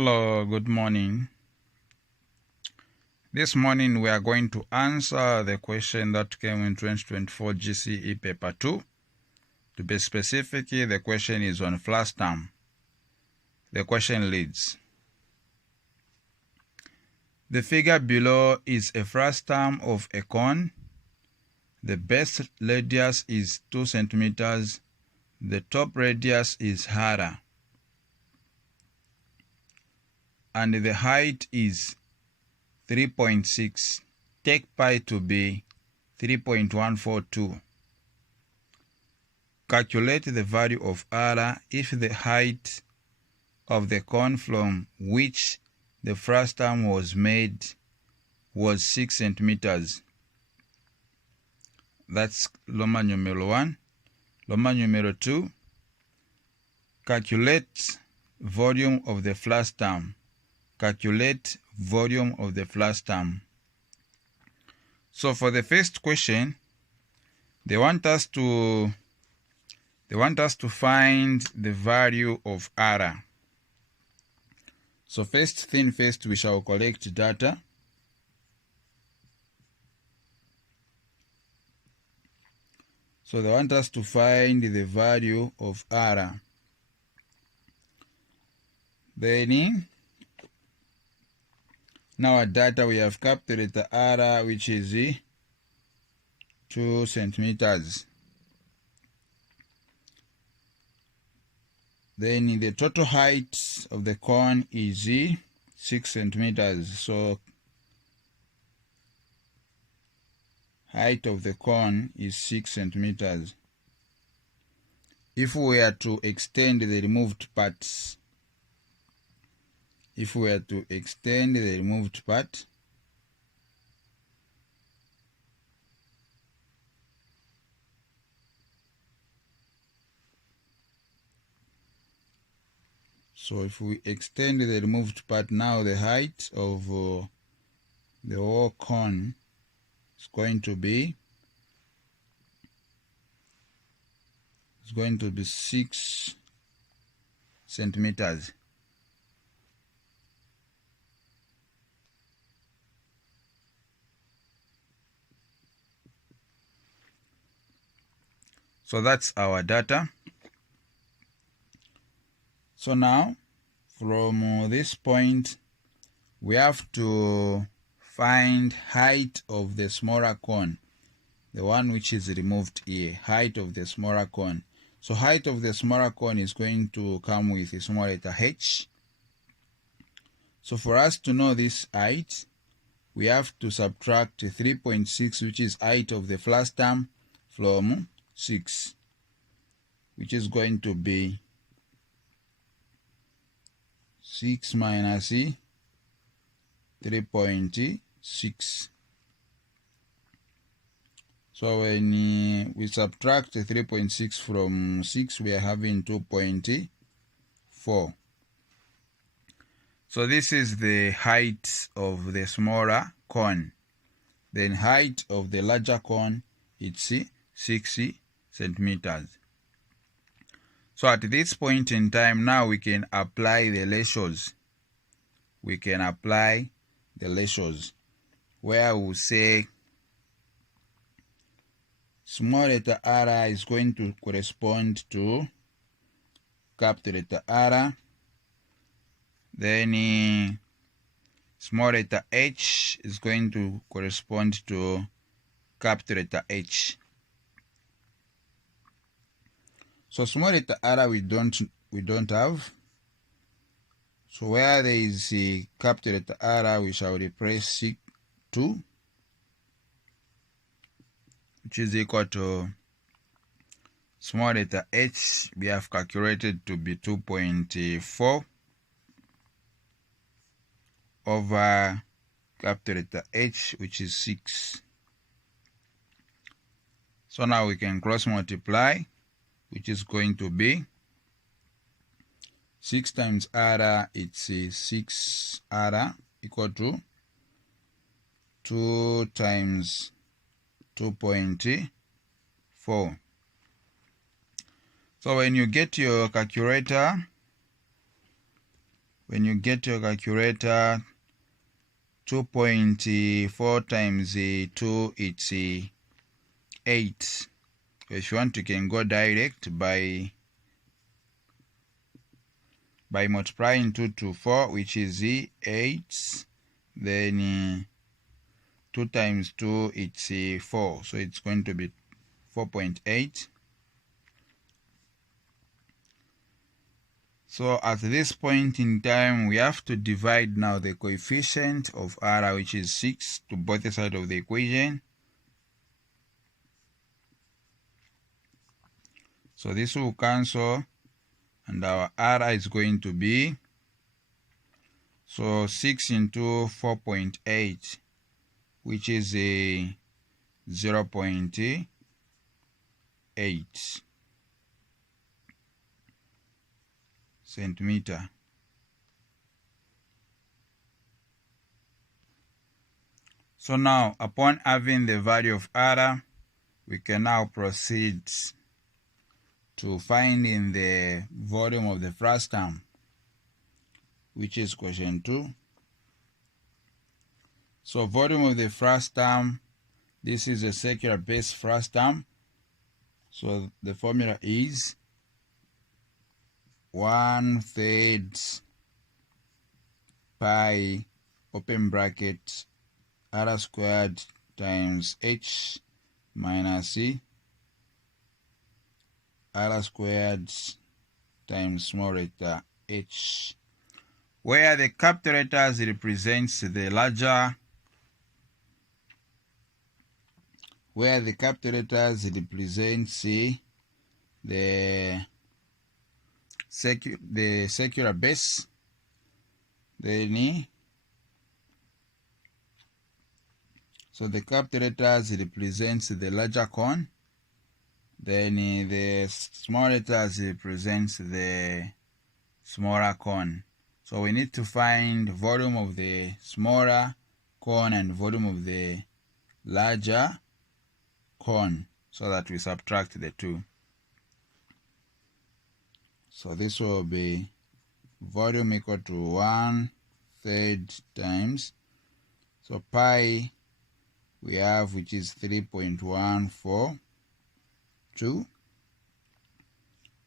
Hello, good morning. This morning we are going to answer the question that came in 2024 GCE paper 2. To be specific, the question is on Frustum. The question reads: the figure below is a frustum of a cone. The base radius is 2 centimeters. The top radius is r, and the height is 3.6. Take pi to be 3.142. Calculate the value of r if the height of the cone from which the frustum was made was 6 centimeters. That's Loma numero 1. Loma numero 2. Calculate volume of the frustum. Calculate volume of the frustum. So for the first question, they want us to find the value of r. So first, we shall collect data. So they want us to find the value of r. Then in our data we have captured the r, which is 2 centimeters. Then the total height of the cone is 6 centimeters. So height of the cone is 6 centimeters. If we were to extend the removed parts, so if we extend the removed part, now the height of the whole cone is going to be 6 centimeters. So that's our data. So now, from this point, we have to find height of the smaller cone, the one which is removed here, height of the smaller cone. So height of the smaller cone is going to come with a small letter h. So for us to know this height, we have to subtract 3.6, which is height of the frustum, from 6, which is going to be 6 minus 3.6. So when we subtract 3.6 from 6, we are having 2.4. So this is the height of the smaller cone. Then height of the larger cone, it's 6 centimeters. So at this point in time, now we can apply the ratios. Where we say small letter r is going to correspond to capital letter r. Then small letter h is going to correspond to capital letter H. So small letter r we don't have. So where there is a capital letter r, we shall replace 2, which is equal to small letter h we have calculated to be 2.4 over capital letter H, which is 6. So now we can cross multiply, which is going to be 6 times r, it's 6r, equal to 2 times 2.4. So when you get your calculator, when you get your calculator, 2.4 times 2, it's 8. If you want, you can go direct by multiplying 2 to 4, which is 8. Then 2 times 2, it's 4. So it's going to be 4.8. So at this point in time, we have to divide now the coefficient of R, which is 6, to both sides of the equation. So this will cancel, and our R is going to be, so 6 into 4.8, which is a 0.8 centimeter. So now, upon having the value of R, we can now proceed to finding the volume of the frustum, which is question 2. So volume of the frustum, this is a circular base frustum. So the formula is 1/3 pi open bracket R squared times H minus C R squared times small letter h, where the capital letters represents the larger, the circular base, then so the capital letters represents the larger cone, then the small letters represents the smaller cone. So we need to find volume of the smaller cone and volume of the larger cone so that we subtract the two. So this will be volume equal to 1/3 times, so pi we have, which is 3.142,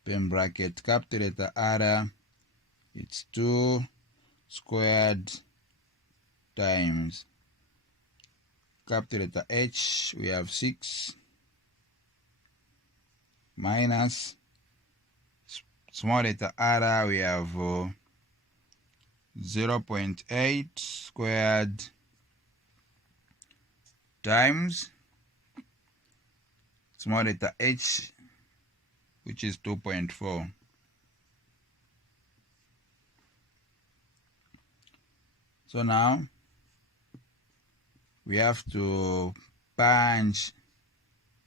open bracket capital letter R, it's 2 squared times capital letter H, we have 6, minus small letter R, we have 0.8 squared times small letter h, which is 2.4. So now we have to punch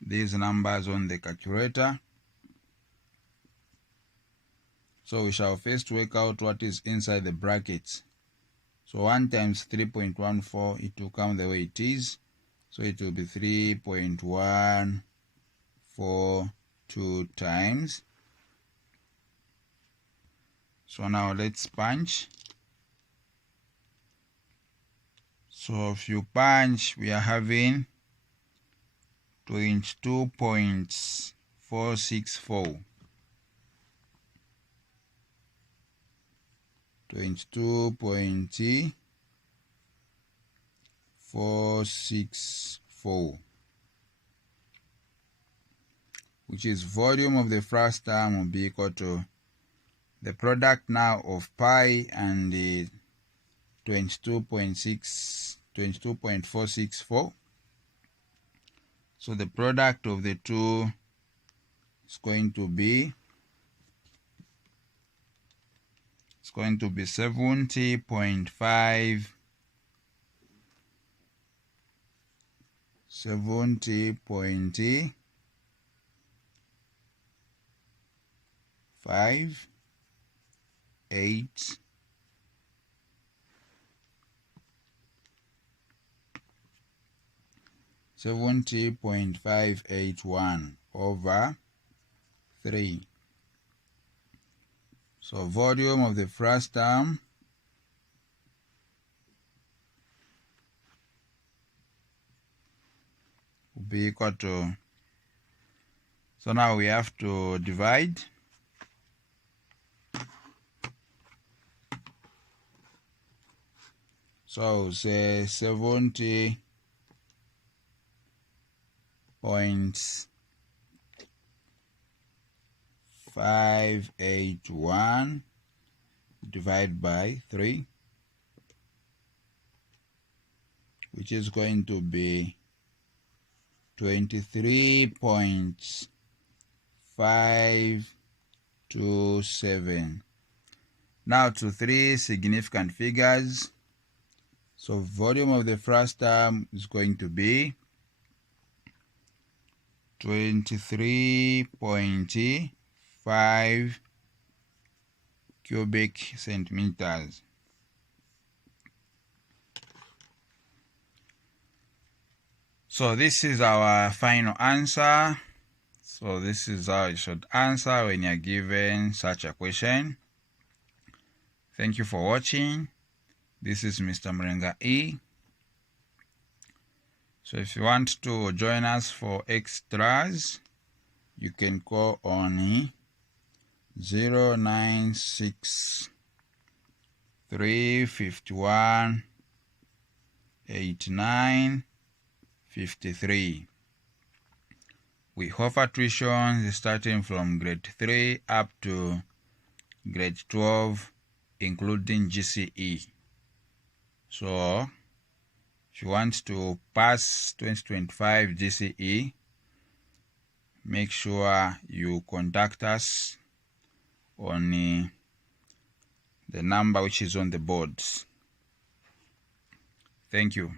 these numbers on the calculator. So we shall first work out what is inside the brackets. So 1 times 3.14, it will come the way it is. So it will be 3.142 times. So now let's punch. So if you punch, we are having 22.464. 22.464, which is volume of the frustum will be equal to the product now of pi and the 22.464. So the product of the two is going to be 70.5 8 70.581 over 3. So volume of the frustum will be equal to, so now we have to divide. So say 70.581 divided by 3, which is going to be 23.527. Now to three significant figures. So volume of the frustum is going to be 23.5 cubic centimeters. So this is our final answer. So this is how you should answer when you're given such a question. Thank you for watching. This is Mr. Mrenga E. So if you want to join us for extras, you can call on 096 351 89 53. We offer tuition starting from grade 3 up to grade 12, including GCE. So if you want to pass 2025 GCE, make sure you contact us on the number which is on the boards. Thank you.